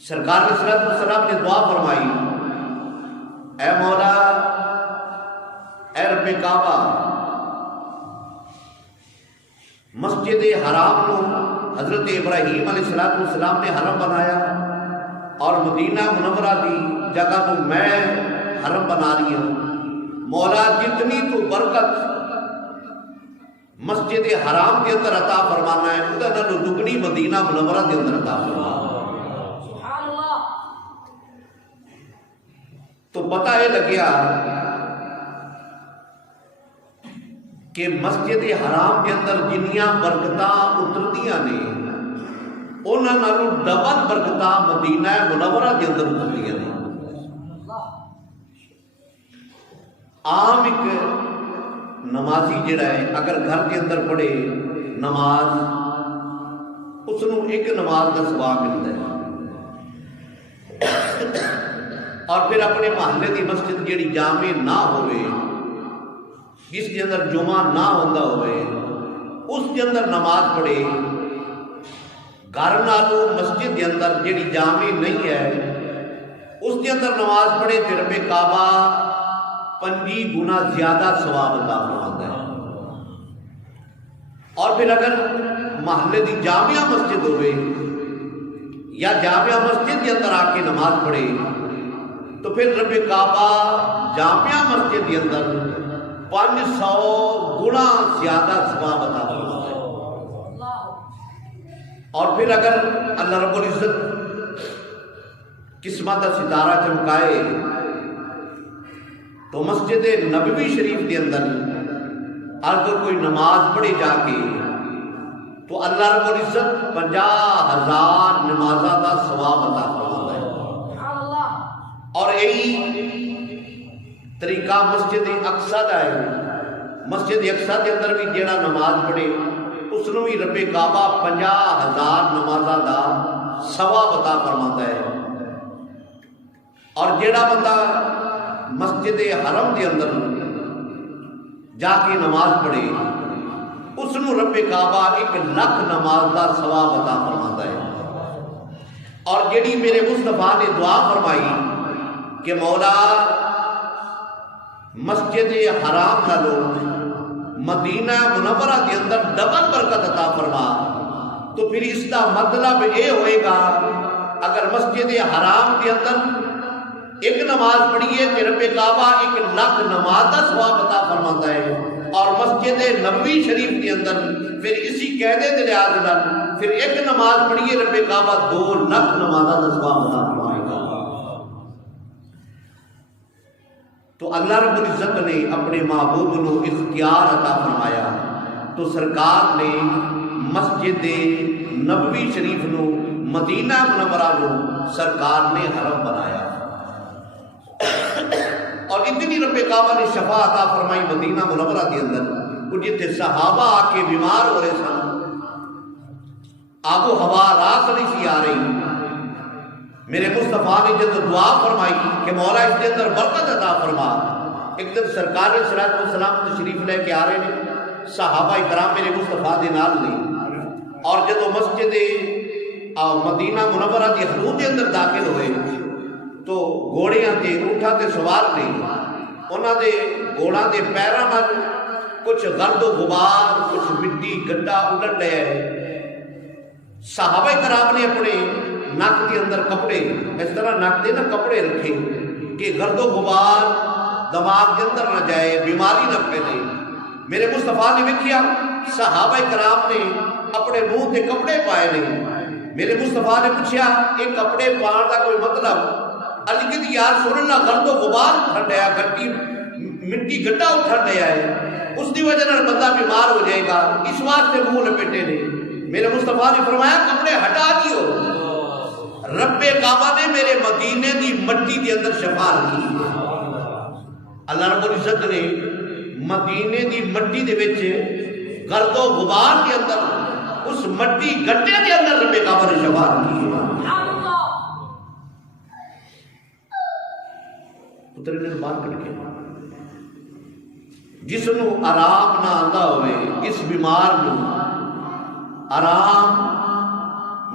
سرکار علیہ الصلوۃ والسلام نے دعا فرمائی، اے مولا، اے رب کعبہ، مسجد حرام نو حضرت ابراہیم علیہ الصلوۃ والسلام نے حرم بنایا اور مدینہ منورہ دی جگہ تو میں حرم بنا رہی ہوں، مولا جتنی تو برکت مسجد حرام کے اندر عطا فرمانا ہے وہ نالوں دگنی مدینہ منورہ کے اندر عطا فرما۔ تو پتہ یہ لگیا کہ مسجد حرام کے اندر جنیاں برکتاں اتردیاں نے انہاں نالوں ڈبل برکتاں مدینہ منورہ کے اندر اتردیاں نے۔ عام ایک نمازی جڑا ہے اگر گھر کے اندر پڑھے نماز، اس نوں ایک نماز کا ثواب ملتا ہے، اور پھر اپنے محلے کی مسجد جیڑی جامع نہ ہوئے، جس کے اندر جمعہ نہ ہوتا ہوئے، اس کے اندر نماز پڑھے، گھر نالوں مسجد کے اندر جیڑی جامع نہیں ہے اس کے اندر نماز پڑھے تو رب کعبہ 5 گنا زیادہ ثواب عطا فرماتا ہے۔ اور پھر اگر محلے کی جامعہ مسجد ہوئے یا جامعہ مسجد کے اندر آ کے نماز پڑھے تو پھر رب کعبہ جامعہ مسجد کے اندر 500 گنا زیادہ ثواب عطا فرماتا ہے۔ اور پھر اگر اللہ رب العزت قسمت کا ستارہ چمکائے تو مسجد نبوی شریف کے اندر اگر کوئی نماز پڑھے جا کے تو اللہ رب العزت 50,000 نمازہ کا ثواب عطا فرماتا ہے۔ اور یہی طریقہ مسجد اقصی کا ہے، مسجد اقصی کے اندر بھی جیڑا نماز پڑھے اس نوں بھی رب کعبہ 50,000 نمازہ کا ثواب عطا فرماتا ہے۔ اور جیڑا بندہ مسجد حرم کے اندر جا کے نماز پڑھے اس نوں رب کعبہ 1,00,000 نماز کا ثواب عطا فرماتا ہے۔ اور جیڑی میرے مصطفیٰ نے دعا فرمائی کہ مولا مسجد حرام نالوں مدینہ منورہ کے اندر ڈبل برکت عطا فرما، تو پھر اس کا مطلب یہ ہوئے گا اگر مسجد حرام کے اندر ایک نماز پڑھیے تو رب کعبہ 1,00,000 نماز کا ثواب عطا فرماتا ہے، اور مسجد نبوی شریف کے اندر پھر اسی قاعدے کے لحاظ نال پھر ایک نماز پڑھیے رب کعبہ 2,00,000 نمازہ کا ثواب عطا فرمائے گا۔ تو اللہ رب العزت نے اپنے معبود کو اختیار عطا فرمایا، تو سرکار نے مسجد نبوی شریف نو مدینہ منورہ نو سرکار نے حرم بنایا، اور اتنی رب کعبہ نے شفا عطا فرمائی مدینہ منورہ کے اندر کہ جتنے صحابہ آ کے بیمار ہو رہے سن، آب و ہوا راس نہیں سی آ رہی، میرے مصطفیٰ نے جب دعا فرمائی کہ مولا اس کے اندر برکت عطا فرما، ایک دن سرکار علیہ الصلوۃ والسلام تشریف لے کے آ رہے ہیں، صحابہ کرام میرے مصطفیٰ دے نال نے، اور جب مسجد مدینہ منورہ کی حدود کے اندر داخل ہوئے تو گھوڑیاں تے اونٹاں تے سوار نے، انہاں دے گھوڑاں دے پیراں نال کچھ گرد و غبار، کچھ مٹی گڈھا اڈن ڈیا ہے۔ صحابہ کرام نے اپنے نک کے اندر کپڑے اس طرح نک دے نا کپڑے رکھے کہ گرد و غبار دماغ کے اندر نہ جائے، بیماری نہ پھیلے۔ میرے مصطفیٰ نے ویکھیا صحابہ کرام نے اپنے منہ تے کپڑے پائے نے، میرے مصطفیٰ نے پوچھا یہ کپڑے پان کا کوئی مطلب؟ علی دی یار سن اللہ گرد و غبار اٹھن ڈیا، گٹی مٹی گڈھا اٹھن ڈیا ہے، اس دی وجہ سے بندہ بیمار ہو جائے گا، اس واسطے منہ لپیٹے نے۔ میرے مصطفیٰ نے فرمایا کپڑے ہٹا دیو، رب کعبہ نے میرے مدینے دی مٹی کے اندر شفا رکھی۔ اللہ رب العزت نے مدینے دی مٹی دے وچ گرد و غبار کے اندر اس مٹی گڈھے کے اندر رب کعبہ نے شفا رکھی۔ پتر نے بات کر کے جس نو آرام نہ آتا ہوئے، اس بیمار نو آرام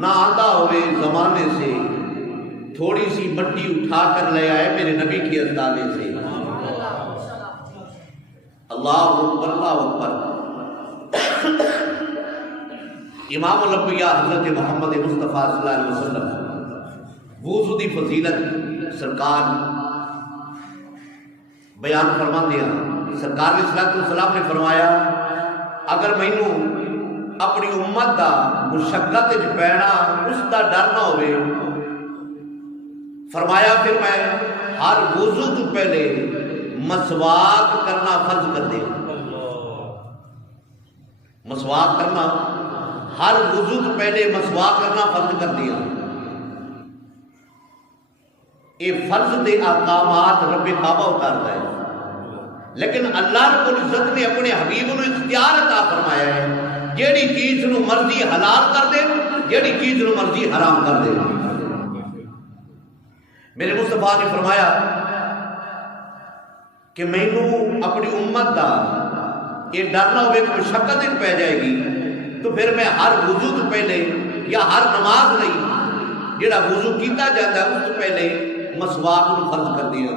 نہ آتا ہوئے زمانے سے، تھوڑی سی مٹی اٹھا کر لے آئے میرے نبی کی استانے سے. اللہ اکبر اللہ اکبر. امام الانبیاء حضرت محمد مصطفیٰ صلی اللہ علیہ وسلم وضو دی فضیلت سرکار بیان فرما دیا. سرکار علیہ الصلوۃ والسلام نے فرمایا اگر مینوں اپنی امت دا مشقت وچ پینا اس دا ڈر نہ ہوئے، فرمایا پھر میں ہر وضو تو پہلے مسواک کرنا فرض کر دیا. مسواک کرنا ہر وضو تو پہلے مسواک کرنا فرض کر دیا. یہ فرض دے احکامات رب کعبہ اتارتا ہے، لیکن اللہ رب العزت نے اپنے حبیب نو اختیار عطا فرمایا ہے جیڑی چیز نو مرضی حلال کر دے، جیڑی چیز نو مرضی حرام کر دے. میرے مصطفیٰ نے فرمایا کہ مینوں اپنی امت دا یہ ڈر نہ ہوئے کہ مشقت پہ جائے گی، تو پھر میں ہر وضو تو پہلے یا ہر نماز نہیں جڑا وضو کیتا جاتا ہے اس تو پہلے مسواک نو فرض کر دیا.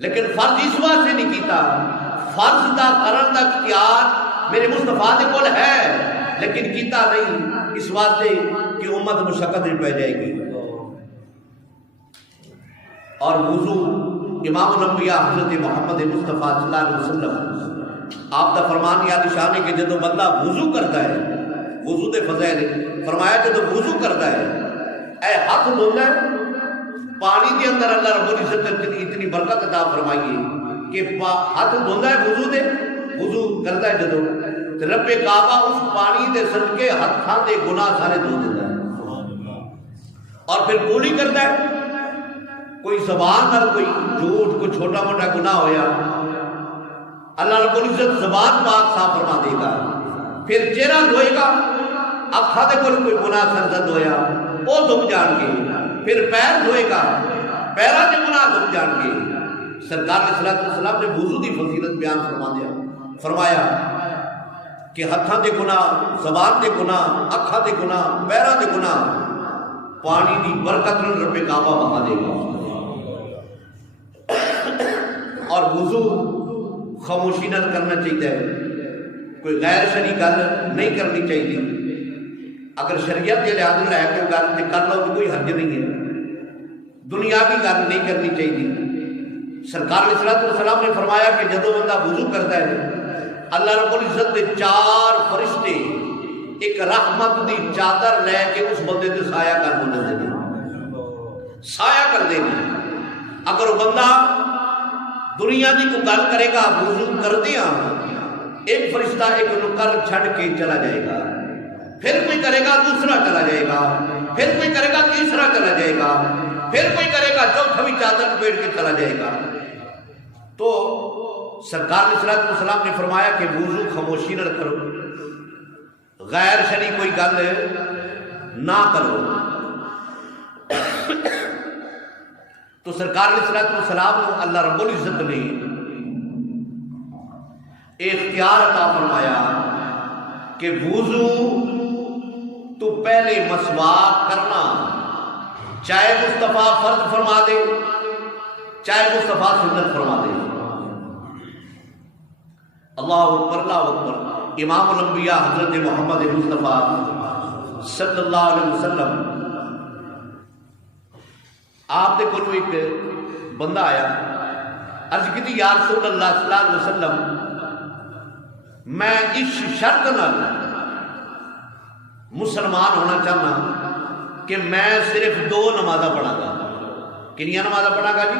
لیکن فرض اس واسطے نہیں کیتا، فرض دا کرن دا اختیار میرے مصطفیٰ دے کول ہے، لیکن کیتا نہیں اس واسطے کہ امت مشقت پہ جائے گی. اور وضو امام الانبیاء حضرت محمد مصطفیٰ صلی اللہ علیہ وسلم آپ دا فرمان یاد شان ہے کہ جدو بندہ وضو کرتا ہے، وضو دے فضائل فرمایا جدو وضو کرتا ہے اے ہاتھ دھوتا ہے پانی کے اندر اللہ رب العزت نے اتنی برکت عطا فرمائی ہے کہ ہاتھ دھوتا ہے وضو دے، وضو کرتا ہے جدو رب کعبہ اس پانی دے صدقے ہاتھاں دے گناہ سارے دھو دیتا ہے. اور پھر کولی کرتا ہے، کوئی زبان نہ کوئی جھوٹ کوئی چھوٹا موٹا گناہ ہویا اللہ رب العزت زبان پاک صاف فرما دے گا. پھر چہرہ دھوئے گا، اکھا دے کوئی گناہ سرزد ہویا وہ دھپ جان گے. پھر پیر دھوئے گا، پیرا دے گناہ دھپ جان گے. سرکار علیہ الصلوۃ والسلام نے وضو دی فضیلت بیان فرما دیا، فرمایا کہ ہتھاں دے گناہ، زبان دے گناہ، اکھا دے گناہ، پیرا دے گناہ پانی دی برکت نال رب کعبہ بہا دے گا. اور وضو خاموشی نال کرنا چاہیے، کوئی غیر شرعی گل نہیں کرنی چاہیے. اگر شریعت کے لحاظ لے کے گل تے کر لو تو کوئی حرج نہیں ہے، دنیاوی گل نہیں کرنی چاہیے. سرکار علیہ الصلوۃ والسلام نے فرمایا کہ جدو بندہ وضو کرتا ہے اللہ رب العزت کے 4 فرشتے ایک رحمت دی چادر لے کے اس بندے تے سایہ کر دیندے نے، سایہ کر دے. اگر وہ بندہ دنیا کی کوئی گل کرے گا وضو کردیا ایک فرشتہ ایک نکر چھڑ کے چلا جائے گا، پھر کوئی کرے گا دوسرا چلا جائے گا، پھر کوئی کرے گا تیسرا چلا جائے گا، پھر کوئی کرے گا چوتھویں چادر پیٹ کے چلا جائے گا. تو سرکار علیہ الصلوۃ والسلام نے فرمایا کہ وضو خاموشی نہ کرو، غیر شرعی کوئی گل نہ کرو. تو سرکار علیہ الصلوۃ والسلام کو اللہ رب العزت نے اختیار عطا فرمایا کہ وضو تو پہلے مسواک کرنا، چاہے مصطفیٰ فرض فرما دے چاہے مصطفیٰ سنت فرما دے. اللہ اکبر اللہ اکبر. امام الانبیاء حضرت محمد مصطفیٰ صلی اللہ علیہ وسلم آپ دے کولوں ایک بندہ آیا، عرض کی یا رسول اللہ صلی اللہ علیہ وسلم میں اس شرط نال مسلمان ہونا چاہنا کہ میں صرف 2 نمازاں پڑھا گا. کنیاں نمازاں پڑھا گا جی؟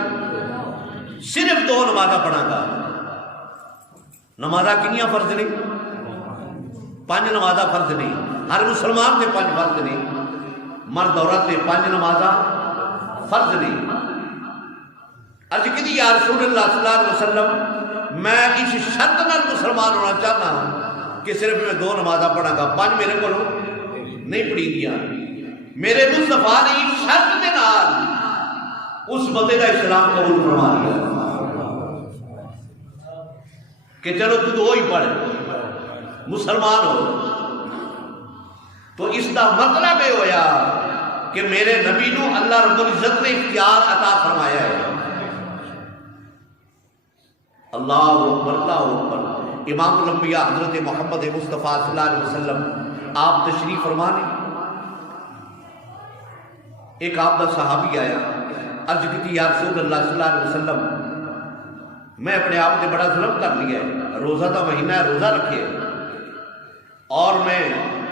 صرف 2 نمازاں پڑھا گا. نمازاں کنیاں فرض نہیں؟ 5 نمازاں فرض نہیں. ہر مسلمان کے 5 فرض نہیں، مرد عورت کے 5 نمازاں فرض نہیں. عرض کی یا رسول اللہ صلی اللہ علیہ وسلم میں اس شرط نال مسلمان ہونا چاہنا کہ صرف میں 2 نمازاں پڑھا گا، 5 میرے کو نہیں پڑھی دیا. میرے مصطفیٰ نے اس شرط کے نال اس بندے کا اسلام قبول فرما لیا کہ چلو تو 2 ہی پڑھ مسلمان ہو. تو اس کا مطلب یہ ہویا کہ میرے نبی نو اللہ رب العزت نے اختیار عطا فرمایا ہے۔ اللہ اکبر، اللہ اکبر۔ امام الانبیاء حضرت محمد مصطفیٰ صلی اللہ علیہ وسلم آپ تشریف فرما لیں۔ ایک آپ کا صحابی آیا، عرض کی یا رسول اللہ صلی اللہ علیہ وسلم میں اپنے آپ نے بڑا ظلم کر لیا ہے، روزہ کا مہینہ ہے، روزہ رکھے اور میں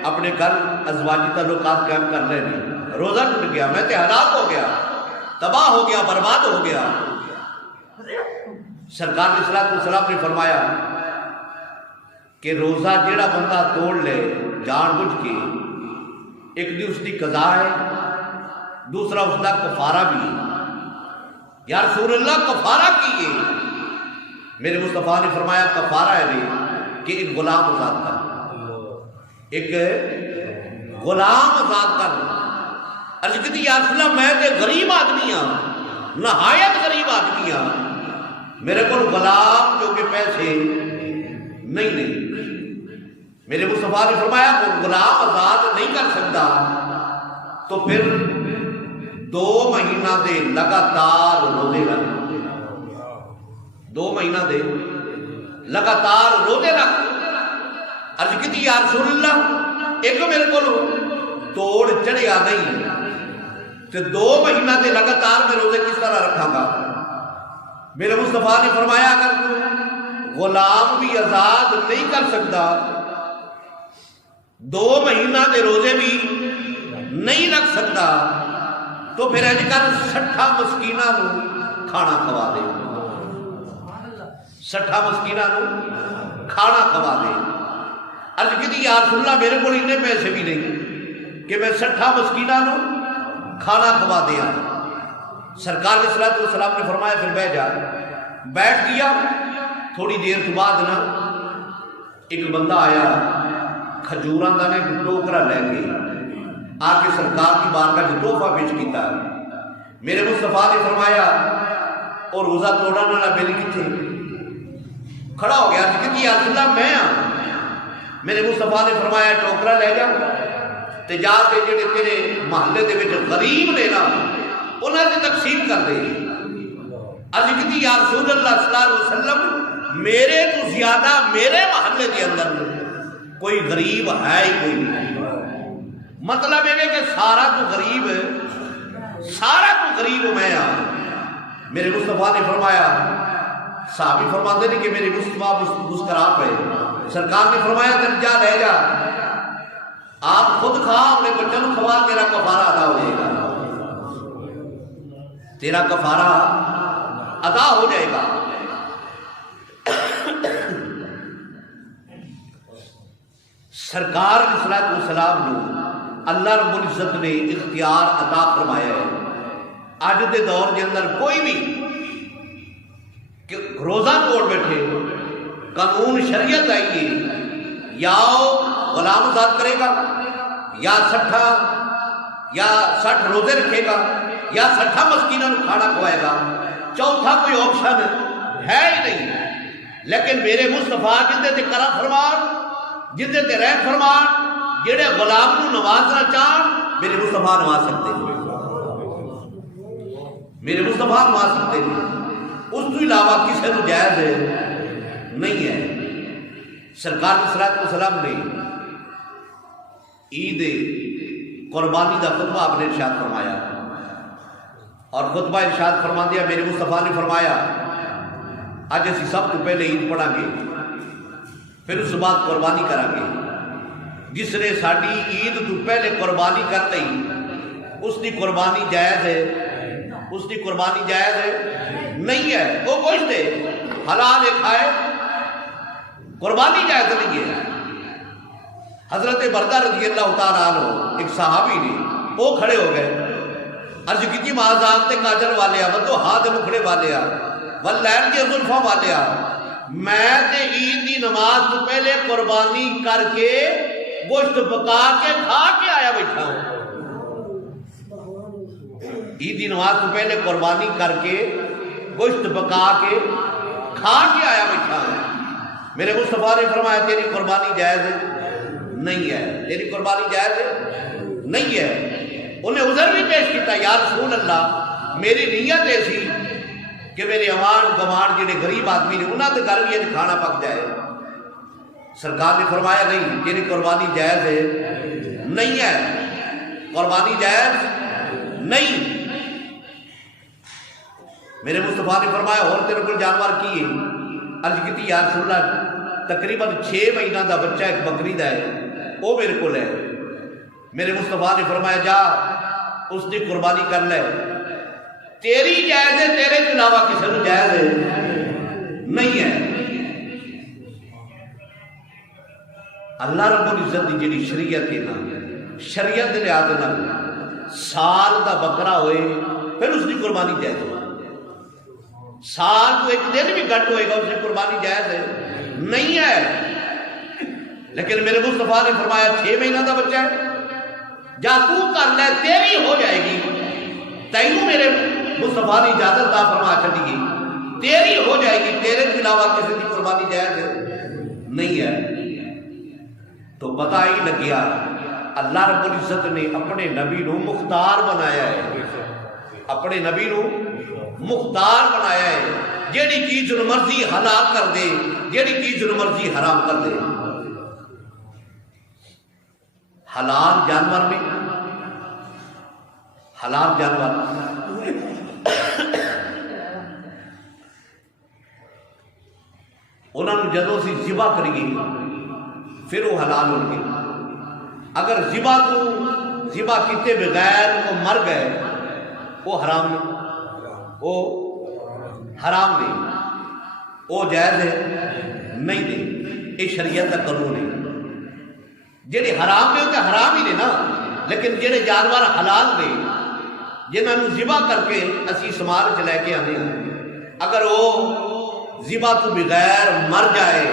اپنے گھر ازواجی تعلقات قائم کر لے نہیں، روزہ ٹوٹ گیا، میں تے ہلاک ہو گیا، تباہ ہو گیا، برباد ہو گیا۔ سرکار علیہ الصلوۃ والسلام نے فرمایا کہ روزہ جیڑا بندہ توڑ لے جان بوجھ کے، ایک دی اس کی قضا ہے، دوسرا اس کا کفارہ بھی ہے۔ یا رسول اللہ کفارہ کیے؟ میرے مصطفیٰ نے فرمایا کفارہ ہے کہ ایک غلام آزاد کر، ایک غلام آزاد کر۔ عرض کی یا رسول اللہ میں تے غریب آدمی ہاں، نہایت غریب آدمی ہاں، میرے کو غلام جو کہ پیسے نہیں۔ میرے مصطفیٰ نے فرمایا وہ غلام آزاد نہیں کر سکتا تو پھر 2 مہینہ دے لگاتار روزے رکھ، 2 مہینہ دے لگاتار روزے رکھ۔ عرض کی یا رسول اللہ ایک میرے کو توڑ چڑھیا نہیں کہ 2 مہینہ دے لگاتار میں روزے کس طرح رکھاں گا؟ میرے مصطفیٰ نے فرمایا اگر تو غلام بھی آزاد نہیں کر سکتا، 2 مہینہ دے روزے بھی نہیں رکھ سکتا، تو پھر اج کر 60 مسکیناں نو کھانا کھوا دے، 60 مسکیناں نو کھانا کھوا دے۔ عرض کی یا رسول اللہ میرے کو اتنے پیسے بھی نہیں کہ میں 60 مسکیناں نو کھانا کھوا دیا۔ سرکار علیہ الصلوۃ والسلام نے فرمایا پھر بیٹھ جا۔ بیٹھ گیا، تھوڑی دیر کے بعد نا ایک بندہ آیا، کھجوراں دا نے ٹوکرا لے کے آ کے سرکار کی بارگاہ میں تحفہ پیش کیتا۔ میرے مصطفیٰ نے فرمایا اور روزہ توڑا والا بل کتنے؟ کھڑا ہو گیا کہ یا رسول اللہ میں ہاں۔ میرے مصطفیٰ نے فرمایا ٹوکرا لے جا تے جا کے جڑے تیرے محلے دے وچ غریب نے نا انہاں تے تقسیم کر دے۔ عرض کی یا رسول اللہ صلی اللہ علیہ وسلم میرے تو زیادہ میرے محلے کے اندر کوئی غریب ہے ہی کوئی نہیں۔ مطلب ہے کہ سارا تو غریب میں ہاں۔ میرے مصطفیٰ نے فرمایا، صحابی فرماتے ہیں کہ میرے مصطفیٰ مسکرا پے۔ سرکار نے فرمایا تم جا لے جا، آپ خود کھا، اپنے بچوں کو کھوا، تیرا کفارہ ادا ہو جائے گا، تیرا کفارہ ادا ہو جائے گا۔ سرکار علیہ الصلوۃ والسلام نے اللہ رب العزت نے اختیار عطا فرمایا ہے۔ اج دے دور کے اندر کوئی بھی کہ روزہ توڑ بیٹھے، قانون شریعت آئیے، یا غلام آزاد کرے گا، یا 60 روزے رکھے گا، یا 60 مسکینوں کو کھانا کھوائے گا، چوتھا کوئی آپشن ہے ہی نہیں۔ لیکن میرے مصطفیٰ جندے تے کرم فرمان، جندے تے رحم فرمان، جڑے غلام کو نوازنا چاہن میرے مصطفیٰ نواز سکتے ہیں، میرے مصطفیٰ نواز سکتے ہیں، اس تو علاوہ کسی کو جائز نہیں ہے۔ سرکار علیہ الصلوۃ والسلام نے عید قربانی کا خطبہ آپ نے ارشاد فرمایا، اور خطبہ ارشاد فرما دیا میرے مصطفیٰ نے فرمایا اج اسی سب تو پہلے عید پڑھا گے، پھر اس بعد قربانی کرا گے۔ جس نے ساری عید تو پہلے قربانی کر لی اس کی قربانی جائز ہے، اس کی قربانی جائز ہے نہیں ہے، وہ گوشت حلال کھائے، قربانی جائز نہیں ہے۔ حضرت بردہ رضی اللہ تعالیٰ عنہ ایک صحابی نے وہ کھڑے ہو گئے، عرض کی معاذ تے کاجر والے ودو ہاتھ مکھڑے والے واللین کے زلفوں والے، میں تے عید دی نماز تو پہلے قربانی کر کے گوشت پکا کے کھا کے آیا بیٹھا ہوں۔ عید دی نماز تو پہلے قربانی کر کے گوشت پکا کے کھا کے آیا بیٹھا ہوں۔ میرے مصطفیٰ نے فرمایا تیری قربانی جائز نہیں ہے، تیری قربانی جائز نہیں ہے۔ انہیں عذر بھی پیش کیتا، یا رسول اللہ میری نیت ایسی کہ میرے امان گمان جڑے غریب آدمی نے انہاں دے گھر بھی اج کھانا پک جائے. سرکار نے فرمایا نہیں، تیری قربانی جائز ہے نہیں ہے، قربانی جائز نہیں. میرے مصطفیٰ نے فرمایا اور تیرے کو جانور کی ہے؟ عرض کی یا رسول اللہ تقریباً 6 مہینہ دا بچہ ایک بکری دا ہے، وہ میرے کو ہے. میرے مصطفیٰ نے فرمایا جا اس کی قربانی کر لے، تیری جائز ہے، تیرے کے علاوہ کسی کو جائز ہے نہیں ہے. اللہ رب العزت دی جڑی شریعت ہے نا، شریعت دے لحاظ نال سال دا بکرا ہوئے پھر اس کی قربانی جائز ہے. سال تو ایک دن بھی گھٹ ہوئے گا اس کی قربانی جائز ہے نہیں ہے. لیکن میرے مصطفیٰ نے فرمایا 6 مہینہ دا بچہ ہے، جا تو کر لے، تیری ہو جائے گی. تینوں میرے مصطفیٰ نے اجازت دا فرما چھڑی گی، تیری ہو جائے گی، تیرے کے علاوہ کسی کی قربانی جائز ہے نہیں ہے. تو پتہ ہی لگیا اللہ رب العزت نے اپنے نبی نو مختار بنایا ہے، اپنے نبی نو مختار بنایا ہے. جیڑی چیز نو مرضی حلال کر دے، جیڑی چیز نو مرضی حرام کر دے. حلال جانور میں حلال جانور انہوں نے جدوں سی ذبح کریے پھر وہ حلال ہو گئے. اگر ذبح کیتے بغیر وہ مر گئے وہ حرام نہیں، وہ حرام نہیں، وہ جائز ہے نہیں دے. یہ شریعت کا قانون ہے. جڑے حرام نے وہ تو حرام ہی نے نا، لیکن جڑے جانور حلال نے جنہوں نے ذبح کر کے اسی استعمال چ لے کے آنے ہیں، اگر وہ ذبح تو بغیر مر جائے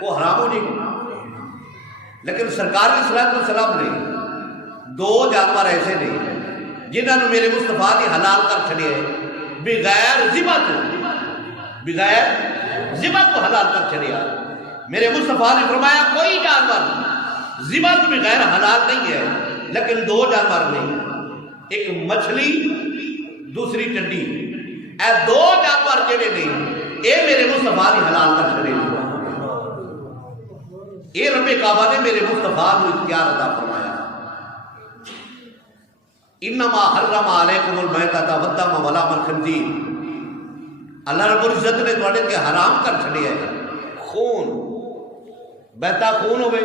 وہ حرام ہو جائے گا. لیکن سرکار علیہ الصلوۃ والسلام نے 2 جانور ایسے نے جنہوں نے میرے مصطفیٰ نے حلال کر چھڑے بغیر ذبح تو حلال کر چھڑیا. میرے مصطفیٰ نے فرمایا کوئی جانور ذبح تو بغیر حلال نہیں ہے، لیکن 2 جانور نہیں، ایک مچھلی دوسری ٹڈی. اے 2 جانور جڑے نے اے میرے مصطفیٰ نے حلال کر چھڑے. اے رب کعبہ نے میرے مصطفیٰ کو اختیار عطا فرمایا. انما حرم علیکم المیتۃ والدم ولحم الخنزیر. اللہ رب العزت نے تواڈے تے حرام کر چھڑیا ہے خون، بہتا خون ہوئے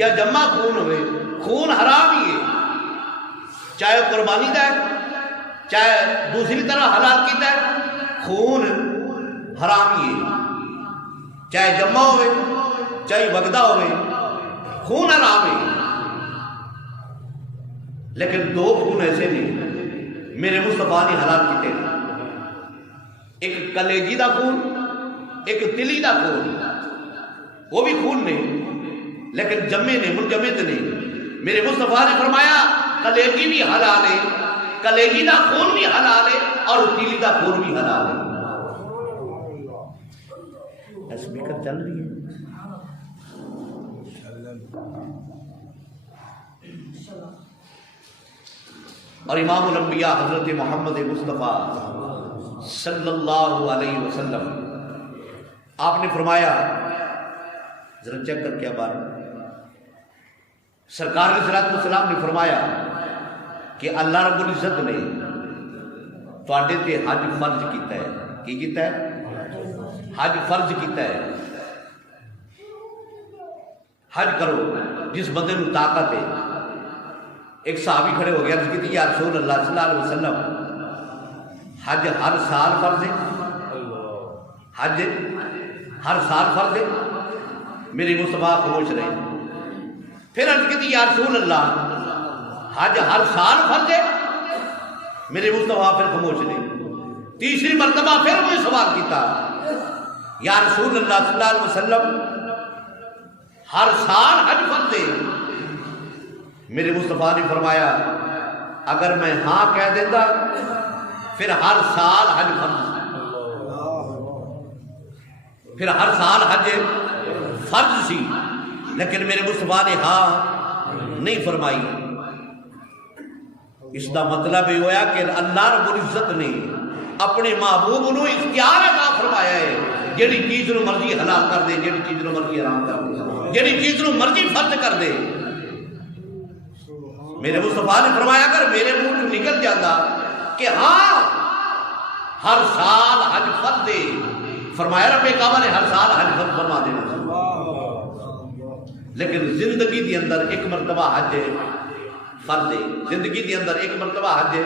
یا جمع خون ہوئے، خون حرام ہی ہے، چاہے قربانی دا ہے چاہے دوسری طرح حلال کیتا ہے، خون حرام ہی ہے. چاہے جمع ہوئے چاہے وگدا ہوئے، خون حرام ہے. لیکن 2 خون ایسے نہیں میرے مصطفیٰ نے حلال کیتے ہیں، ایک کلیجی دا خون، ایک تلی دا خون. وہ بھی خون نے لیکن جمے نے، منجمد نے. میرے مصطفیٰ نے فرمایا کلیجی بھی حلال ہے، کلیجی دا خون بھی حلال ہے اور تیلی دا خون بھی حلال ہے. اسپیکر چل رہی ہے. اور امام الانبیاء حضرت محمد مصطفیٰ صلی اللہ علیہ وسلم آپ نے فرمایا، ذرا چیک کر کیا بات، سرکار علیہ السلام نے فرمایا کہ اللہ رب العزت نے تواڈے تے حج فرض کیتا ہے. کی کیتا ہے؟ حج فرض کیتا ہے. حج کرو جس بندے نو طاقت ہے. ایک صحابی کھڑے ہو گیا، عرض کی یا رسول اللہ صلی اللہ علیہ وسلم حج ہر سال فرض ہے؟ حج ہر سال فرض ہے؟ میرے مصطفیٰ خاموش رہے. پھر عرض کی یا رسول اللہ حج ہر سال فرض ہے؟ میرے مصطفیٰ پھر خاموش رہے. تیسری مرتبہ پھر وہ سوال کیتا، یا رسول اللہ صلی اللہ علیہ وسلم ہر سال حج فرض ہے؟ میرے مصطفیٰ نے فرمایا اگر میں ہاں کہہ دیتا پھر ہر سال حج فرض، پھر ہر سال حج فرض سی. لیکن میرے مصطفیٰ نے ہاں نہیں فرمائی. اس کا مطلب یہ ہوا کہ اللہ رب العزت نے اپنے محبوب نو اختیار عطا فرمایا ہے، جہی چیز نو مرضی حلال کر دے، جہی چیز نو مرضی حرام کر دے، جہی چیز نو مرضی فرض کر دے۔ میرے مصطفیٰ نے فرمایا اگر میرے منہ تو نکل جاتا کہ ہاں ہر سال حج فرض دے، فرمایا رب کعبہ نے ہر سال حج فرض فرما دینا، لیکن زندگی دی اندر ایک مرتبہ حج فرض ہے، زندگی دی اندر ایک مرتبہ حج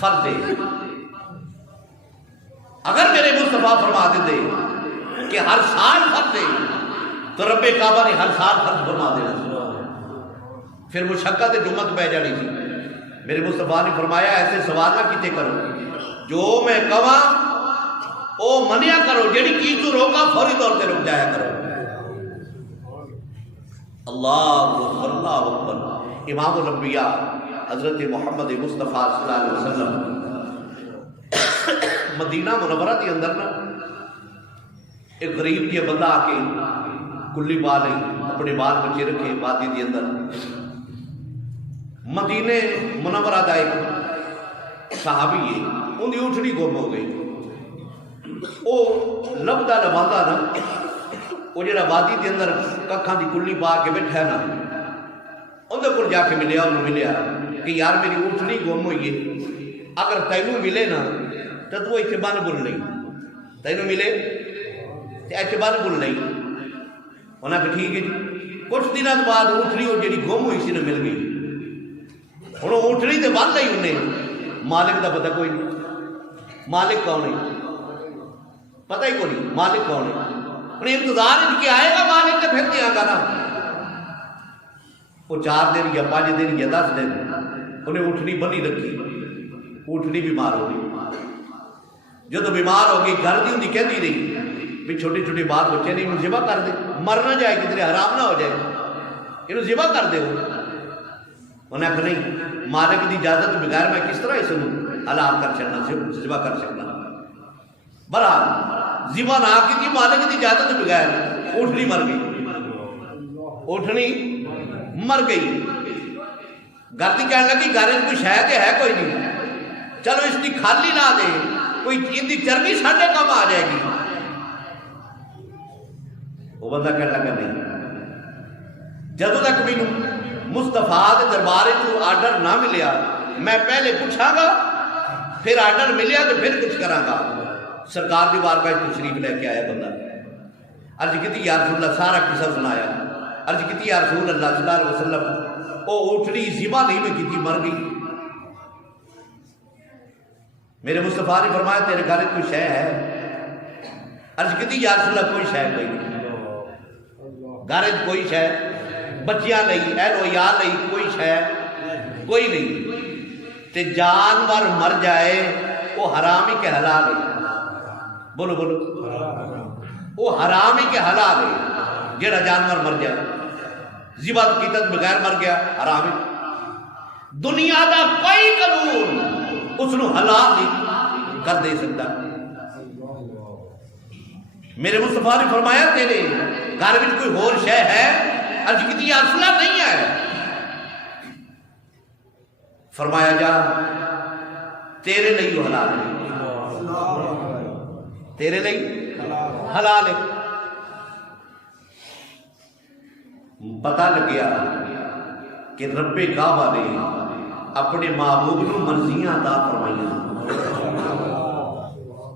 فرض ہے۔ اگر میرے مصطفیٰ فرما دے کہ ہر سال فرض ہے تو رب کعبہ نے ہر سال فرض فرما دینا، پھر مشقت جمت پہ جانی تھی۔ میرے مصطفیٰ نے فرمایا ایسے سوال نہ کیتے کرو، جو میں کہاں او منیا کرو، جیڑی چیز تو روکا فوری طور سے رک جایا کرو۔ اللہ اکبر اللہ اکبر۔ امام الانبیاء حضرت محمد مصطفیٰ صلی اللہ علیہ وسلم مدینہ منورہ کے اندر نا ایک غریب جی بندہ آ کے کلی بال اپنے بال بچے رکھے وادی کے اندر، مدینے منورہ کا ایک صحابی ہے، ان کی اونٹنی گم ہو گئی، وہ لبدا لبادا نا وہ جڑا وادی کے اندر ککھاں دی کلی پا کے بیٹھا ہے نا، اندر کو جا کے ملیا، انہوں ملیا کہ یار میری اونٹنی گم ہوئی ہے، اگر تینوں ملے نا تو تو ایتھے بن بن لئی، تینوں ملے تو ایتھے بن بن لئی۔ انہاں کہ ٹھیک ہے جی۔ کچھ دنوں بعد اونٹنی وہ جڑی گم ہوئی سی نا مل گئی، ہوں اونٹنی تو بن لئی انہیں، مالک کا پتہ کوئی نہیں، مالک کون ہے پتہ ہی کوئی نہیں، مالک کون ہے، انہیں انتظار کہ آئے گا مالک تو پھر دیا گا نا۔ وہ 4 دن یا 5 دن یا 10 دن انہیں اونٹنی بنی رکھی، اونٹنی بیمار ہو گئی، جب بیمار ہو گئی گھر دی ہوندی کہتی رہی بھی چھوٹے چھوٹے بال بچے نے انہوں ذبح کر دے، مر نہ جائے کدھر حرام نہ ہو جائے، انہوں ذبح کر دے۔ انہیں کہا نہیں، مالک کی اجازت بغیر میں کس طرح اس حلال کر سکنا، ذبح کر سکنا۔ بہرحال ذبح نہ کی تھی مالک کی اجازت بغیر، اونٹنی مر گئی، اونٹنی مر گئی۔ گھر کی کہنے لگی گھر کوئی شاید ہے کوئی نہیں، چلو اس کی کھالی لا دے، کوئی ان کی چربی ساڈے کم آ جائے گی۔ وہ بندہ کہنے لگا نہیں، جدوں تک مینوں مصطفیٰ کے دربار کو آرڈر نہ ملیا میں پہلے پوچھاں گا، پھر آرڈر ملیا تو پھر کچھ کراں گا۔ سرکار دی بارگاہ تشریف لے کے آیا بندہ، عرض کی یا رسول اللہ، سارا قصہ سنایا، عرض کی یا رسول اللہ صلی اللہ علیہ وسلم وہ اونٹنی ذبح نہیں میں کی مر گئی۔ میرے مصطفیٰ نے فرمایا تیرے گھر کوئی شے ہے؟ عرض کی یا رسول اللہ کوئی شے کوئی نہیں، گھر کوئی شے، بچیاں لئی اہل و عیال لئی کوئی شے کوئی نہیں، تے جانور مر جائے وہ حرام ہی کہ حلال ہے؟ بولو بولو، وہ حرام ہی کہ حلال ہے؟ جڑا جانور مر جائے ذبح کی تد بغیر مر گیا حرام ہے۔ دنیا دا کوئی قانون اس نو حلال نہیں کر دے سکتا۔ میرے مصطفیٰ نے فرمایا تیرے گھر میں کوئی اور شے ہے؟ عرض کی یا رسول اللہ نہیں ہے۔ فرمایا جا تیرے لئی وہ حلال ہے، تیرے لئی حلال ہے۔ پتہ لگیا کہ رب کعبہ نے اپنے محبوب نو مرضیاں عطا فرمائیاں،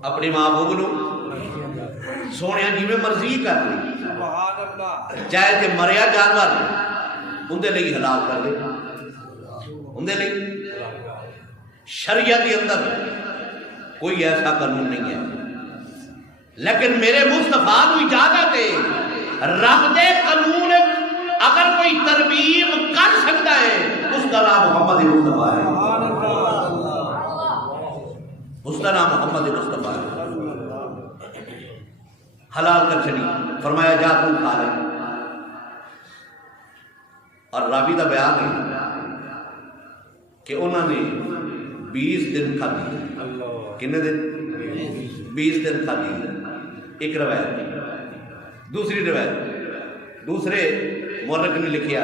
اپنے محبوب نو سونے جی میں مرضی کر لی، چاہے تے مریا جانور اندے لئی حلال کر دے، اندے لئی شریعت کے اندر کوئی ایسا قانون نہیں ہے، لیکن میرے مصطفیٰ کو اجازت ہے رب دے قانون اگر کوئی ترمیم کر سکتا ہے اس کا نام محمد مصطفیٰ ہے، اس کا نام محمد مصطفیٰ ہے۔ حلال کر چلی، فرمایا جا تو کھا لے، اور راوی کا بیان ہے کہ انہوں نے 20 دن کھا دی، کتنے دن؟ 20 دن کھا دی۔ ایک روایت، دوسری روایت دوسرے مورخ نے لکھیا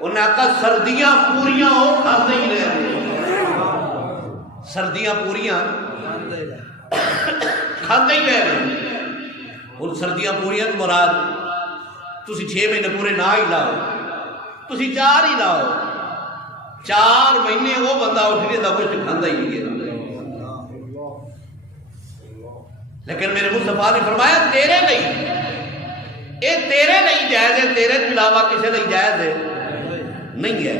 انہیں کہا سردیاں پوریاں ہو کھاتے ہی رہے، سردیاں پوریاں کھاندے ہی گئے ہوں سردیاں پوریاں تو مراد تسی 6 مہینے پورے نہ ہی لاؤ تسی 4 ہی لاؤ 4 مہینے وہ بندہ اٹھنے کا کچھ کھانا ہی نہیں گیا لیکن میرے مصطفیٰ نے فرمایا تیرے لئی اے تیرے لئی جائز ہے تیرے علاوہ کسی لئی جائز ہے نہیں ہے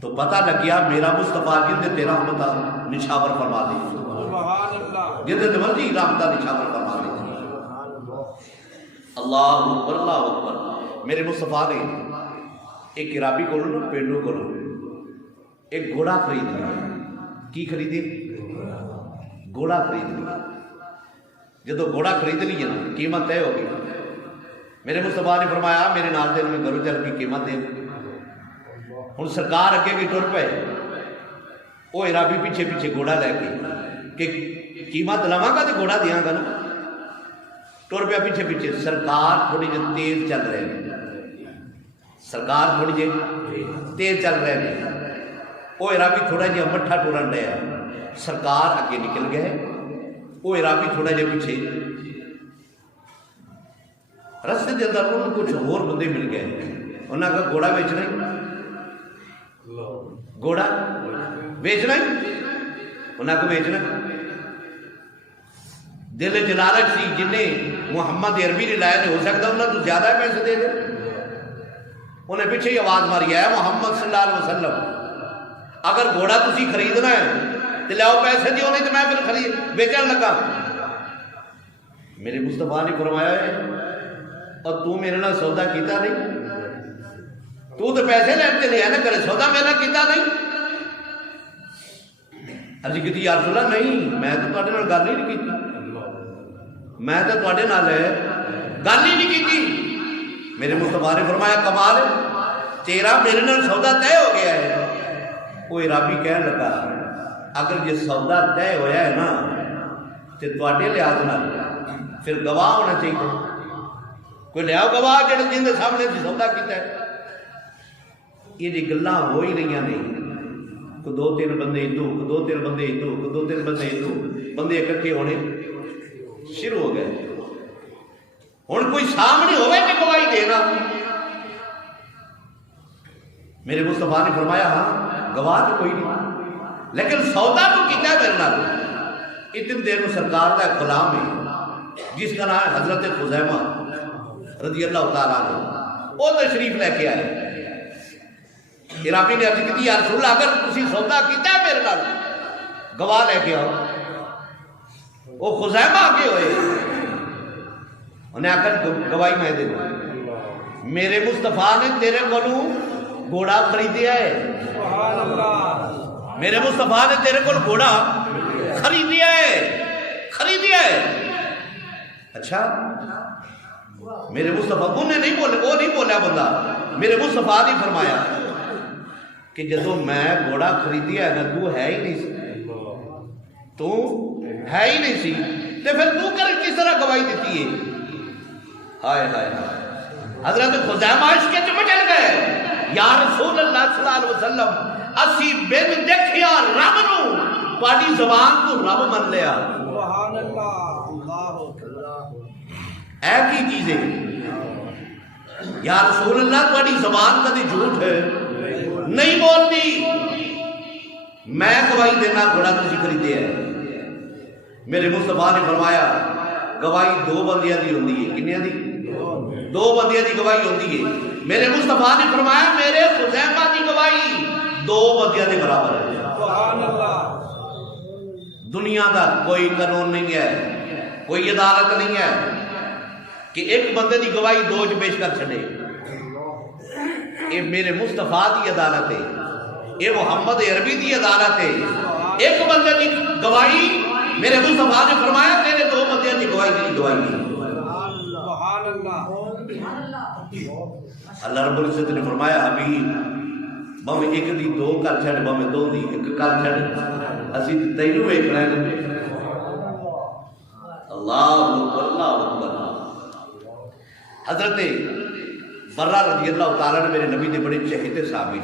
تو پتہ لگ گیا میرا مصطفیٰ جن تیرا رحمتہ نشاور فرما دے جن مرضی رحمتہ نشاور فرما دے اللہ اکبر اللہ اکبر میرے مصطفیٰ نے ایک عرابی کو نا پینڈو کو ایک گھوڑا خرید لیا کی خریدی گھوڑا خرید لیا جدو گھوڑا خرید لیا نا قیمت طے ہوگی میرے مصطفیٰ نے فرمایا میرے نال دل میں گھروں چل کی قیمت دے ہوں سرکار اگے بھی ٹر پے وہ عرابی پیچھے پیچھے گھوڑا لے کے کہ قیمت لواں گا تو گھوڑا دیاں گا نا ٹر پیا پیچھے پیچھے سرکار تھوڑی جی تیز چل رہے ہیں سرکار تھوڑی جی تیز چل رہے ہیں وہ عرابی تھوڑا جہا مٹھا ٹورن رہا سرکار اگے نکل گئے وہ عرابی تھوڑا جہا پیچھے رستے کے اندر انہوں کچھ اور بندے مل گئے انہوں نے کہا گھوڑا بیچنا ہی گھوڑا بیچنا ہی انہوں کو بیچنا دل جلالت سی جنہیں محمد عربی نے لایا ہو سکتا انہوں نے زیادہ پیسے دے دے انہیں پیچھے ہی آواز ماری ہے محمد صلی اللہ علیہ وسلم اگر گھوڑا تسی خریدنا ہے تو لاؤ پیسے دیو نہیں تو میں پھر خرید بیچن لگا میرے مصطفیٰ نے فرمایا ہے اور تو میرے نال سودا کیتا نہیں تو پیسے لین چلے ہے نا کرے سودا میرے نال کیتا نہیں عرض کی یا رسول اللہ نہیں میں تو تواڈے نال گل ہی نہیں کیتی میں تو تواڈے نال گل ہی نہیں کیتی میرے مصطفیٰ نے فرمایا کمال تیرا میرے نال سودا طے ہو گیا ہے وہ عرابی کہنے لگا اگر یہ سودا طے ہویا ہے نا تو تواڈے لحاظ نال پھر گواہ ہونا چاہیے کوئی لیا گواہ جڑے جن کے سامنے سودا کیتا ہے یہ جی گلاں ہو ہی رہی نہیں کو 2-3 بندے ادھو کو 2-3 بندے ادھو کو 2-3 بندے ادھو بندے اکٹھے ہونے شروع ہو گئے ہوں کوئی سامنے ہوئے کہ گواہی دینا میرے مصطفیٰ نے فرمایا ہاں گواہ تو کوئی نہیں لیکن سودا تو کیتا ہے میرے نال اتنی دیر میں سرکار کا ایک غلام ہے جس کا نام ہے حضرت خزیمہ رضی اللہ تعالیٰ عنہ وہ تشریف لے کے آئے عرابی نے عرض کی یا رسول اللہ اگر تسی سودا کیتا ہے میرے نال گواہ لے کے آؤ وہ خزیمہ آگے ہوئے انہیں آکر گواہی میں دے دوں میرے مصطفیٰ نے تیرے کولوں گھوڑا خریدیا ہے میرے مصطفیٰ نے تیرے کول گھوڑا خریدیا ہے اچھا میرے مصطفیٰ انہیں نہیں بولے وہ نہیں بولا بندہ میرے مصطفیٰ نے فرمایا کہ جدو میں گھوڑا خریدیا ہے نا تو ہے ہی نہیں سی تو ہے ہی نہیں سی تو پھر تو کر کس طرح گواہی دیتی ہے ہائے ہائے حضرت خزیمہ عشق کے مچل گئے یا رسول اللہ صلی اللہ علیہ وسلم اسی بن دیکھیا رب نو پاڑی زبان کو رب من لیا سبحان اللہ اے کی چیزیں یا رسول اللہ پاڑی زبان کا دی جھوٹ ہے نہیں بولتی میں گواہی دینا گھوڑا تسی خریدے ہے میرے مصطفیٰ نے فرمایا گواہی 2 بندیاں دی ہوندی ہے کنیاں دی 2 بندیاں دی گواہی ہوندی ہے میرے مصطفیٰ نے فرمایا میرے خزیمہ دی گواہی 2 بندیاں دے برابر ہے سبحان اللہ دنیا دا کوئی قانون نہیں ہے کوئی عدالت نہیں ہے کہ ایک بندے دی گواہی 2 پیش کر چھڑے یہ میرے مصطفیٰ دی عدالت ہے یہ محمد عربی دی عدالت ہے ایک بندے دی گواہی میرے مصطفیٰ نے فرمایا تیرے 2 بندے دی گواہی دی گواہی سبحان اللہ اللہ رب العزت نے فرمایا حبیب بہمیں ایک دی 2 کر چھڑ بہمیں 2 دی 1 کر چھڑ اسی تینوں ایک رہے اللہ اکبر حضرت برہ رضی اللہ تعالیٰ نے میرے نبی نے بڑے چہتے صحابی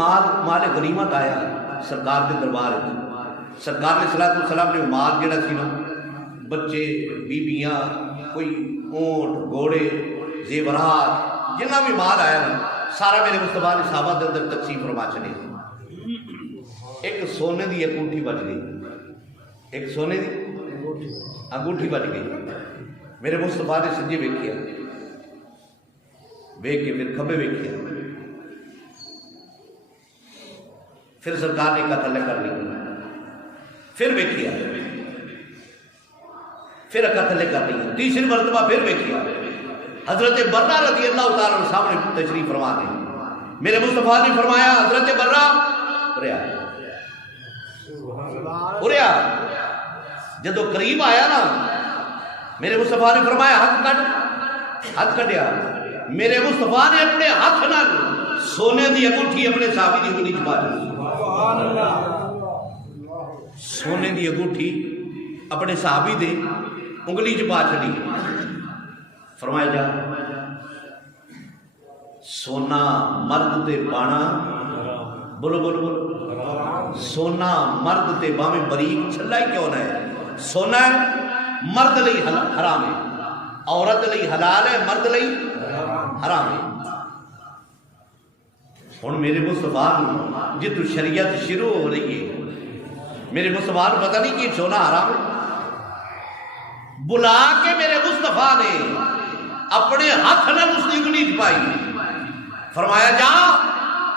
مال غنیمت آیا سرکار کے دربار، سرکار نے صلی اللہ علیہ وسلم نے مال جڑا سی نا، بچے بیبیاں، کوئی اونٹ گھوڑے زیورات، جنہ بھی مال آیا نا سارا میرے مصطفیٰ نے صحابہ کے اندر تقسیم فرما چلے۔ ایک سونے دی انگوٹھی بچ گئی، ایک سونے دی انگوٹھی بچ گئی۔ میرے مصطفیٰ نے سجے ویکھیا، ویکھ کے پھر کھبے ویکھیا، پھر سرکار نے قتل کر لی، پھر ویکھیا، پھر قتل کر لی، تیسری مرتبہ پھر ویکھیا۔ حضرت برہ رضی اللہ تعالیٰ عنہ سامنے تشریف فرما دیں، میرے مصطفیٰ نے فرمایا حضرت برہ اریا، جدو قریب آیا نا میرے مصطفیٰ نے فرمایا ہاتھ کٹیا۔ میرے مصطفیٰ نے اپنے ہاتھ نال سونے دی انگوٹھی اپنے صحابی دی انگلی چ پا دی، سونے دی انگوٹھی اپنے صحابی دے انگلی چ پا چڑی۔ فرمایا جا سونا مرد تے پانا، بولو بولو بولو، سونا مرد تے باویں بریک چھلا ہی کیوں نہ ہے، سونا ہے مرد لئی حرام ہے، عورت لئی حلال ہے، مرد لئی حرام ہے۔ ہن میرے مصطفیٰ جتوں شریعت شروع ہو رہی ہے، میرے مصطفیٰ کو پتہ نہیں کہ سونا حرام ہے، بلا کے میرے مصطفیٰ نے اپنے ہاتھ نال اس کی انگلی پائی، فرمایا جا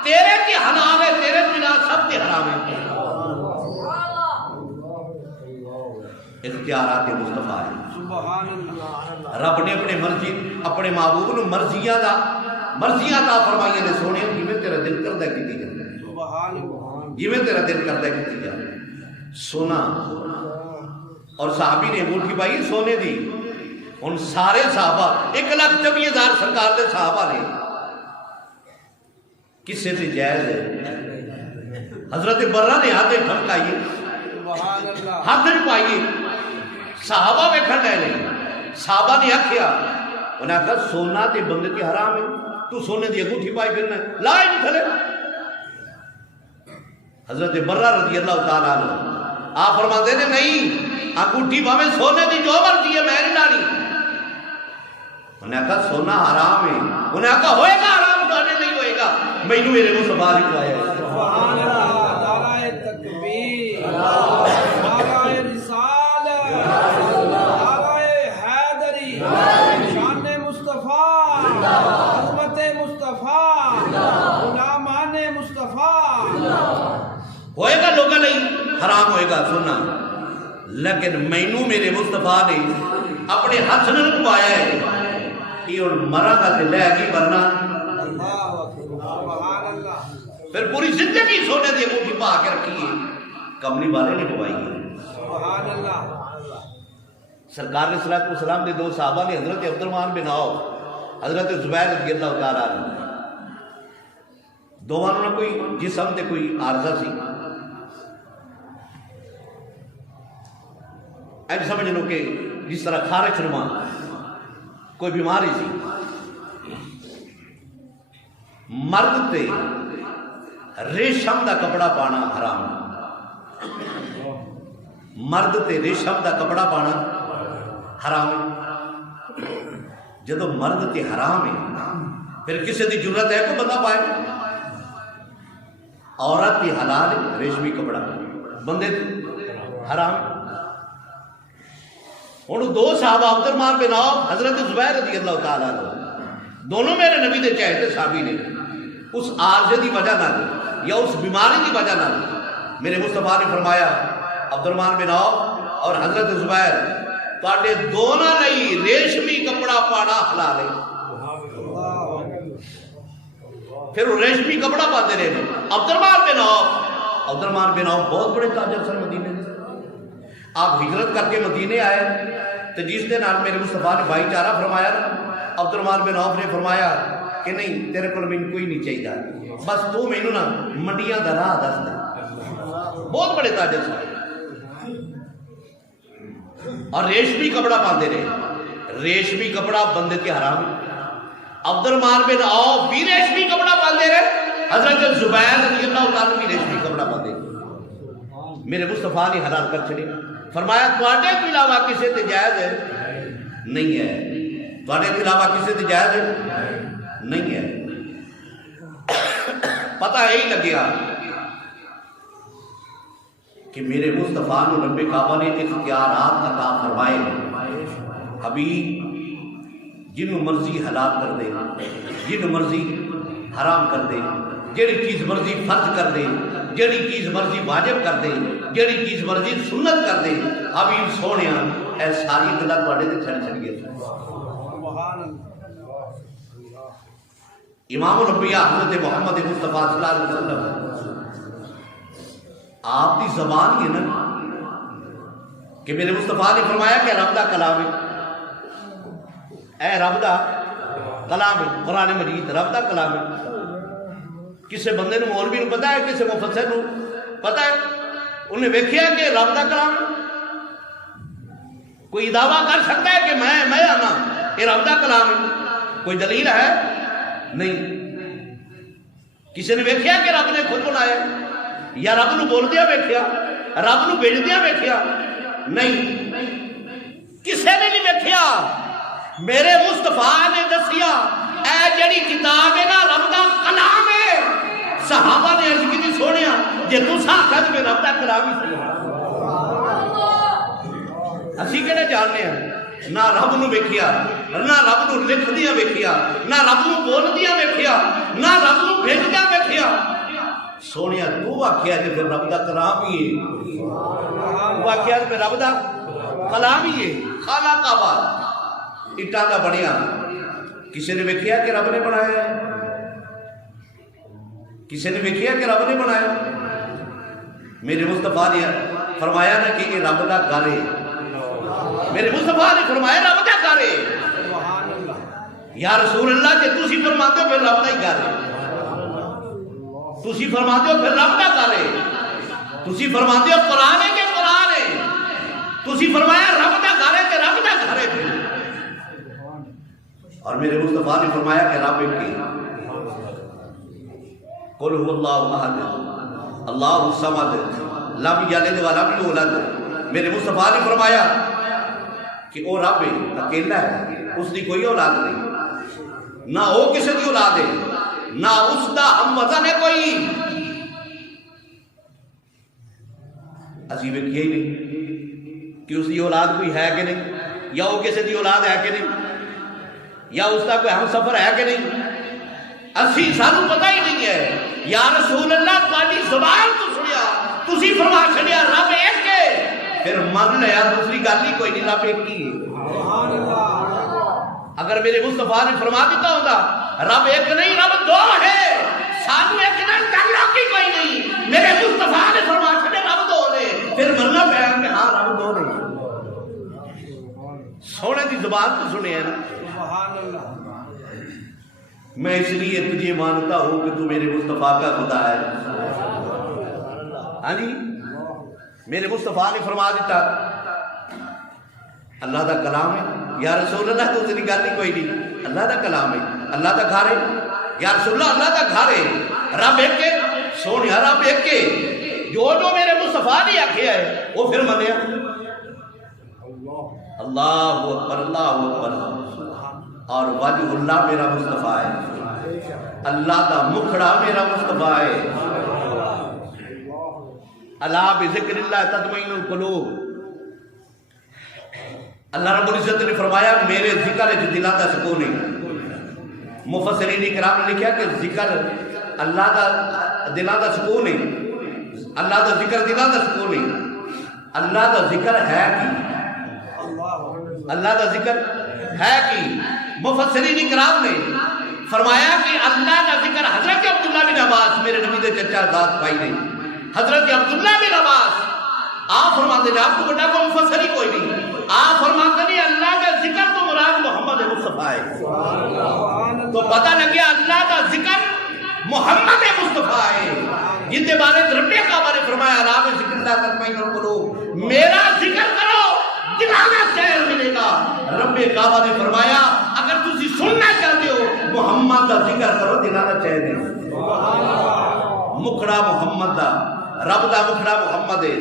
تیرے کی حلال ہے، تیرے بنا سب کے حرام ہے۔ اختیارات مصطفیٰ ہے، رب نے اپنے مرضی اپنے محبوب نو مرضیاں عطا فرمائیاں نے، سونے جویں تیرا دل کردا کیتی جائے، جویں تیرا دل کردا کیتی جائے۔ سونا اور صحابی نے انگوٹھی پائی سونے دی، ان سارے صحابہ 1,24,000 سرکار دے صحابہ نے کسے سے جائز ہے۔ حضرت برہ نے ہاتھ ٹھمکائیے، ہاتھ پائیے، صحابہ بیٹھا لے لیں، صحابہ نے آکھیا، انہیں آکھا سونا تے بندے تے حرام ہے، تو سونے دی انگوٹھی پائی پھرنا ہے، لائے نہیں کھلے۔ حضرت برہ رضی اللہ تعالیٰ عنہ آپ فرماتے ہیں نہیں، انگوٹھی باویں سونے دی جو مرضی ہے میں نہیں لانی۔ انہیں کہا سونا حرام ہے، انہیں کہا ہوئے گا حرام، تھوڑے نہیں ہوئے گا، مینوں میرے مصطفیٰ نے کہایا ہے۔ سبحان اللہ، نعرہ تکبیر، نعرہ رسالت، نعرہ حیدری، شان مصطفیٰ، عظمت مصطفیٰ، غلامان مصطفیٰ۔ ہوئے گا لوگوں نہیں حرام ہوئے گا سونا، لیکن مینوں میرے مصطفیٰ نے اپنے ہاتھ نال پایا ہے، یہ اور مرا کا دل ہے کہ ورنہ پھر پوری زندگی سونے دی انگوٹھی پا کے رکھی ہے، کملی والے نے پوائی ہے۔ سرکار نے صلی اللہ علیہ وسلم کے دو صحابہ نے، حضرت عبدالرحمن بن عوف، حضرت زبیر رضی اللہ تعالیٰ عنہ، دونوں نے کوئی جسم تے کوئی عارضہ سی، ایسے سمجھ لو کہ جس طرح خارج نما کوئی بیماری سی، مرد تے ریشم دا کپڑا پانا حرام، مرد تے ریشم دا کپڑا پانا حرام ہے۔ جدو مرد تے حرام ہے پھر کسی دی جرت ہے کو بندہ پائے؟ عورت تے حلال ہے ریشمی کپڑا، بندے تے حرام۔ ہوں دو صحابہ عبدالرحمن بن عوف، حضرت زبیر رضی اللہ تعالیٰ عنہ، دونوں میرے نبی دے چاہتے صحابی نے، اس عارضے دی وجہ نال یا اس بیماری دی وجہ نال میرے مصطفیٰ نے فرمایا عبدالرحمن بن عوف اور حضرت زبیر تواڈے دونوں لئی ریشمی کپڑا پانا حلال ہے۔ پھر وہ ریشمی کپڑا پاتے رہے۔ عبدالرحمن بن عوف بہت بڑے تاجر سن مدینے میں، آپ ہجرت کر کے مدینے آئے تو جس دن آپ میرے مصطفیٰ نے بھائی چارہ فرمایا نا، عبدالرحمن بن عوف نے فرمایا کہ نہیں تیرے کو مینوں کوئی نہیں چاہیے، بس تو مینوں نا منڈیاں دا راہ دس دے۔ بہت بڑے تاجر سن اور ریشمی کپڑا پاندے رہے، ریشمی کپڑا بندے کے حرام ہے۔ عبدالرحمن بن عوف بھی ریشمی کپڑا پاندے رہے، حضرت زبیر رضی اللہ تعالیٰ کی ریشمی کپڑا باندھے میرے مصطفیٰ نے حلال کر چھڑے فرمایا تواڈے تو علاوہ کسے تے جائز ہے نہیں ہے تواڈے تو علاوہ کسے تے جائز ہے نہیں ہے پتہ یہی لگیا کہ میرے مصطفیٰ نے رب کعبہ نے اختیارات عطا فرمائے حبیب جنوں مرضی حلال کر دے جنوں مرضی حرام کر دے جیڑی چیز مرضی فرض کر دے جیڑی چیز مرضی واجب کر دے جیڑی چیز مرضی سنت کر دے حبیب سونیا اے ساری گلاں تواڈے تے چھڑ گئے امام الانبیاء حضرت محمد مصطفیٰ صلی اللہ علیہ وسلم آپ کی زبان ہی ہے نا کہ میرے مصطفیٰ نے فرمایا کہ رب دا کلام ہے اے رب دا کلام ہے قرآن مجید رب دا کلام ہے کسے بندے نو مولوی نو پتہ ہے کسے مفسر نو پتہ ہے انہیں ویکھیا کہ رب دا کلام ہے کوئی دعویٰ کر سکتا ہے کہ میں آنا یہ رب دا کلام ہے کوئی دلیل ہے نہیں کسی نے ویکھیا کہ رب نے خود بنایا یا رب نو بول دیا ویکھیا رب نو بھیج دیا ویکھیا نہیں کسی نے نہیں ویکھیا میرے مصطفیٰ نے دسیا اے جڑی کتاب ہے نا رب دا کلام ہے صحابہ نے عرض کی سونیا جے تساں آکھیا تے رب دا کلام ہی سی اسی کہڑے جاننے ہیں نہ رب نو ویکھیا نہ رب نو لکھ دیا ویکھیا نہ رب نو بول دیا ویکھیا نہ رب نو بھیج دیا ویکھیا سونیا تو آکھیا تے پھر رب دا کلام ہی ہے تو آکھیا تے رب دا کلام ہی ہے خانہ کعبہ اٹاں دا بنیا کسی نے ویکھیا کہ رب نے بنایا ہے کسی نے ویکھیا کہ رب نے بنایا میرے مصطفیٰ نے فرمایا نا کہ یہ رب دا گھر ہے میرے مصطفیٰ نے فرمایا رب دا گھر ہے یا رسول اللہ جے تسی فرماتے ہو پھر رب دا ہی گھر ہے تسی فرماتے ہو پھر رب دا گھر ہے تسی فرماتے ہو قرآن ہے کہ قرآن ہے تسی فرمایا رب دا گھر ہے کہ رب دا گھر ہے پھر اور میرے مصطفیٰ نے فرمایا کہ رب ایک ہی قل هو اللہ احد اللہ الصمد لم یلد ولم یولد میرے مصطفیٰ نے فرمایا کہ وہ رب اکیلا ہے اس کی کوئی اولاد نہیں نہ وہ کسی کی اولاد ہے نہ اس کا ہم وطن ہے کوئی اسی ویکھیا ہی نہیں کہ اس کی اولاد کوئی ہے کہ نہیں یا وہ کسی کی اولاد ہے کہ نہیں یا اس کا کوئی ہم سفر ہے کہ نہیں اسی سانو پتہ ہی نہیں ہے یا رسول اللہ تاری زبان تو سنیا تسی فرما چھڑیا رب ایک ہے پھر من لیا دوسری گل ہی کوئی نہیں رب ایک ہی ہے اگر میرے مصطفیٰ نے فرما دیتا ہوتا رب ایک نہیں رب دو ہے سانو ایک نہ تعلق ہی کوئی نہیں میرے مصطفیٰ نے فرما چھڑیا رب دو نے پھر مرنا بیان میں ہاں رب دو نے سونے دی زبان تو سنے ہیں نا میں اس لیے تجھے مانتا ہوں کہ تو میرے مصطفیٰ کا خدا ہے ہاں جی میرے مصطفیٰ نے فرما دیتا اللہ دا کلام ہے یا رسول اللہ تو تیری گل نہیں کوئی نہیں اللہ دا کلام ہے اللہ دا گھر ہے یا رسول اللہ دا گھر ہے رب ایک ہے سونیا رب ایک ہے جو میرے مصطفیٰ نے آکھیا ہے وہ پھر منیا اللہ اکبر اور وجہ اللہ میرا مصطفیٰ ہے اللہ دا مکھڑا میرا مصطفیٰ ہے اللہ بذکر اللہ تطمئن القلوب اللہ رب العزت نے فرمایا میرے ذکر دلاں دا سکون ہے مفسرین کرام نے لکھا کہ ذکر اللہ دا دلاں دا سکون ہے اللہ دا ذکر دلاں دا سکون ہے اللہ دا ذکر ہے کی اللہ دا ذکر ہے کی مفسرین کرام نے فرمایا کہ اللہ کا ذکر حضرت عبداللہ بن عباس میرے نبی دے چچا ذات پائی نہیں حضرت عبداللہ بن عباس آپ فرماتے ہیں آپ کو بڑا کوئی مفسر ہی کوئی نہیں آپ فرماتے ہیں اللہ کا ذکر تو مراد محمد مصطفیٰ ہے تو پتہ لگیا اللہ کا ذکر محمد مصطفیٰ ہے جن کے بارے رب کعبہ نے فرمایا رب ذکر اللہ تطمئن القلوب میرا ذکر کرو دلانا چین ملے گا رب کعبہ نے فرمایا اگر تسی سننا چاہتے ہو محمد کا ذکر کرو دلانا چین مکھڑا محمد دا رب دا مکھڑا محمد ہے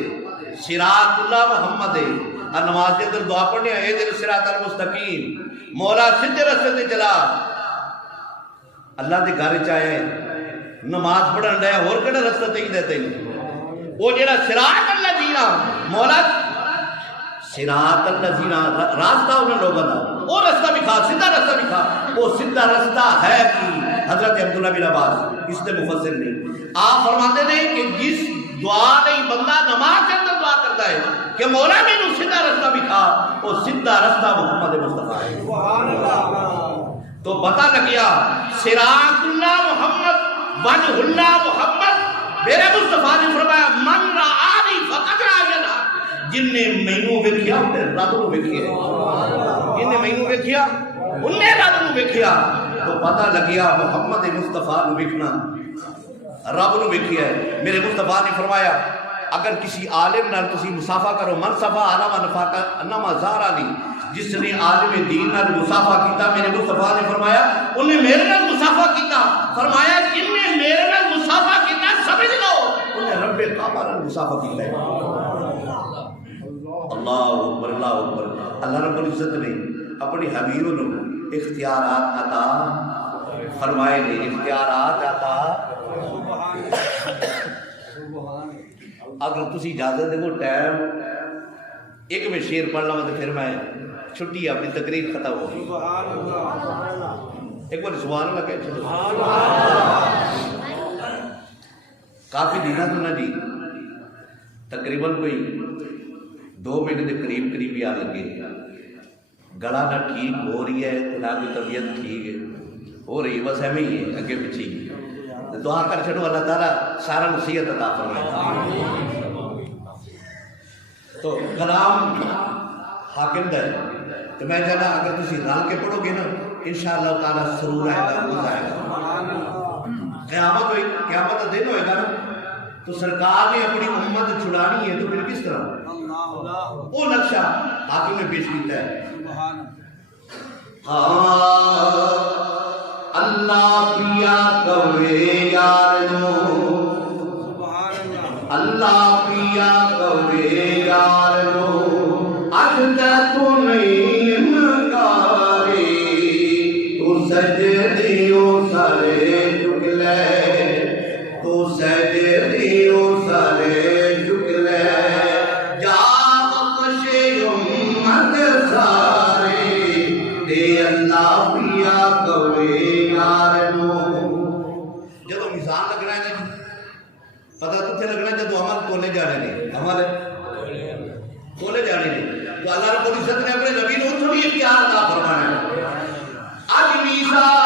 صراط اللہ محمد ہے نماز کے اندر دعا پڑھنے اہدنا الصراط المستقیم مولا سیدھے رستے تے چلا اللہ دے گھر چ آیا ہے نماز پڑھن رہا ہے اور کہڑا رستہ تے دیتے وہ جڑا صراط الذین مولا صراط الذین راستہ انہاں لوگاں دا وہ رستہ بھی کھا سیدھا رستہ بھی کھا وہ سیدھا رستہ ہے کہ حضرت عبداللہ بن عباس اس نے مفسر نہیں آپ فرماتے ہیں کہ جس دعا نہیں بندہ نماز کے اندر دعا کرتا ہے کہ مولا میں نو سیدھا رستہ بھی کھا وہ سیدھا رستہ محمد مصطفیٰ ہے سبحان اللہ تو پتہ لگ گیا صراط اللہ محمد وجہ اللہ محمد میرے مصطفیٰ نے فرمایا من رآنی فقد رآنی جن نے مینوں ویکھیا انہیں رب نو ویکھیا جن نے مینوں ویکھیا انہیں رب نو ویکھیا تو پتہ لگ گیا محمد مصطفیٰ نو ویکھنا رب نو ویکھیا ہے میرے مصطفیٰ نے فرمایا اگر کسی عالم نال تسی مصافحہ کرو من صفا علامہ نفاقہ انما زارانی جس نے عالم دین نال مصافحہ کیتا میرے مصطفیٰ نے فرمایا انہیں میرے نال مصافحہ کیتا فرمایا جن نے میرے نال مصافحہ کیتا سمجھ لو انہیں رب کعبہ نال مصافحہ کیتا ہے اللہ اکبر اللہ رب العزت نے اپنی حبیب نو اختیارات عطا فرمائے نے اختیارات عطا اگر تسی اجازت دے وہ ٹائم ایک میں شعر پڑھ لوں تو پھر میں چھٹی اپنی تقریر ختم ہو گئی ایک بار سبحان اللہ کہہ چھوڑو کافی دینا تو نہ جی تقریباً کوئی 2 مہینے کے قریب ہی آ لگے گلا نہ ٹھیک ہو رہی ہے نہ کوئی طبیعت ٹھیک ہو رہی ہے بس ایویں ہی ہے اگے پیچھے ہی دعا کر چھڑو اللہ تعالیٰ سارا نصیحت عطا فرمائے تو کلام حاکم دا ہے تو میں چاہتا اگر تسی رل کے پڑھو گے نا انشاءاللہ تعالیٰ سرور آئے گا روز آئے گا قیامت کا دن ہوئے گا نا تو سرکار نے اپنی امت چھڑانی ہے تو پھر کس طرح وہ نقشہ حاکم نے پیش کیتا ہے اللہ پیا کوے یارو اللہ پیا کوے یارو اجھتا تو نہیں مکاری تو سجدیوں سارے جھک لے تو سجدیوں سارے جھک لے جا بخشے امت سارے دے اللہ پیا کوے یارو جدو میزان لگنا ہے نا پتہ تو تھے لگنا جدو عمل کولے جانے نے ہمارے کولے جانے نے تو اللہ رب العزت نے اپنے نبی نے اتھو بھی اختیار عطا فرمایا ہے آج میزان